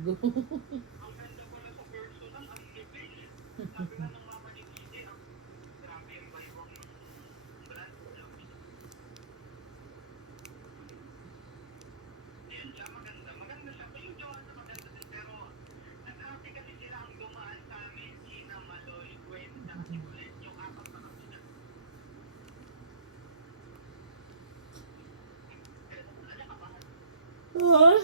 Gago. Ang ganda pala sa personal, ang tipis. Sabi nga ng mama ni Gigi, ang grabe yung baywang brand. Yan siya, maganda. Maganda siya. Yung Joanna maganda din, pero nag-happy kasi sila ang dumaan sa amin. Gina, Maloy, Gwen, saka si Gwen. Yung apat na kami na. Ano ka ba? Ah?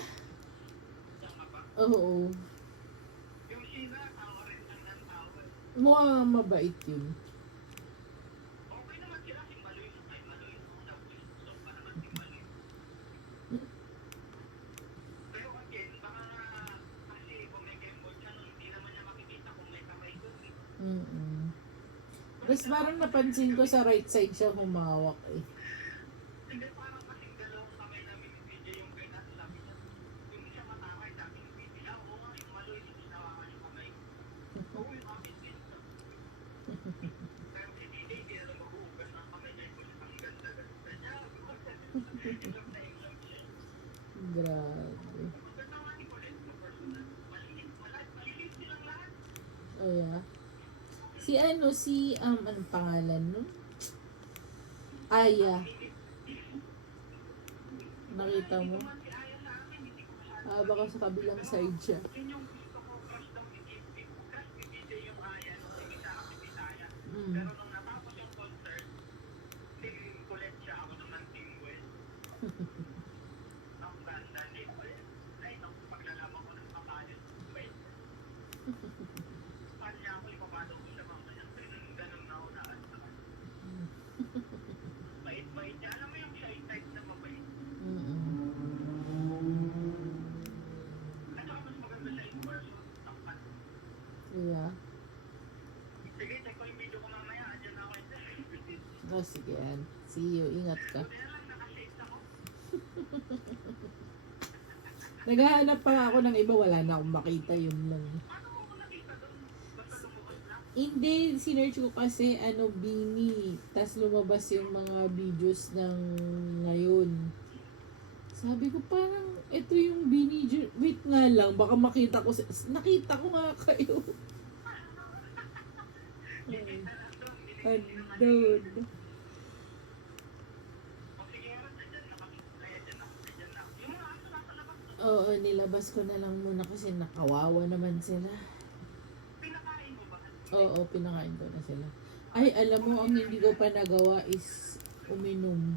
Diyan ka ba? Oo. Yung Gina, tao rin lang ng tao. Mukhang mabait yun. Okay naman sila si Maloy. Ay, Maloy. Gusto pa naman si Maloy. Pero again, baka kasi kung may keyboard siya, hindi naman niya makikita kung may kamay doon. Mm-mm. Tapos parang napansin ko sa right side siya humawak eh. Hindi parang kasing dalawang kamay namin ni PJ yung kaya sabi niya. Yung isa matakay, sabi ni PJ, oo nga, yung Maloy, hindi nawakan yung kamay. Oo, yung amin din. Pero si PJ, hindi na lang maghuhugas ng kamay niya. Ang ganda-ganda niya. Ilog na ilog siya. Grabe. Ganda nga ni Colette sa personal. Malinis silang lahat. Oh yeah. Anong pangalan nun? Aya. Nakita mo? Si Aya sa amin, hindi ko masyado. Baka sa kabilang side siya. Yun yung gusto ko, crush daw ni DJ. Crush ni DJ yung Aya nung nagkita kami ni Bisaya. Mm. Pero nung natapos yung concert, team Colette siya, ako naman team Gwen. Ang ganda ni Gwen. Ay, nung paglalaman ko ng kapalit, Gwen. Paano niya ako ipapasok ko siya mamaya? Ganun na ako naan sa kanya. Bait-bait niya. Alam mo yung shy type na mabait. Mm-mm. At saka mas maganda siya in person. Tampan. Yeah. Sige, check ko yung video ko mamaya. Andiyan na ako. Oh, sige yan. See you. Ingat ka. Buti na lang nakashades ako. Naghahanap pa ako ng iba. Wala na akong makita. Yun lang. Paano mo ko nakita doon? Basta lumabas lang. Hindi. Sinerch ko kasi Bini. Tas lumabas yung mga videos ng ngayon. Sabi ko parang ito yung Bini. Wait nga lang. Baka makita ko. Nakita ko nga kayo. Nakita lang doon. Andun. O sige, andyan na kami. Andyan na. Andyan na. Yung mga aso nasa labas doon. Oo, nilabas ko na lang muna kasi nakawawa naman sila. Pinakain mo ba? Oo, pinakain ko na sila. Ay, alam mo, ang hindi ko pa nagawa is uminom.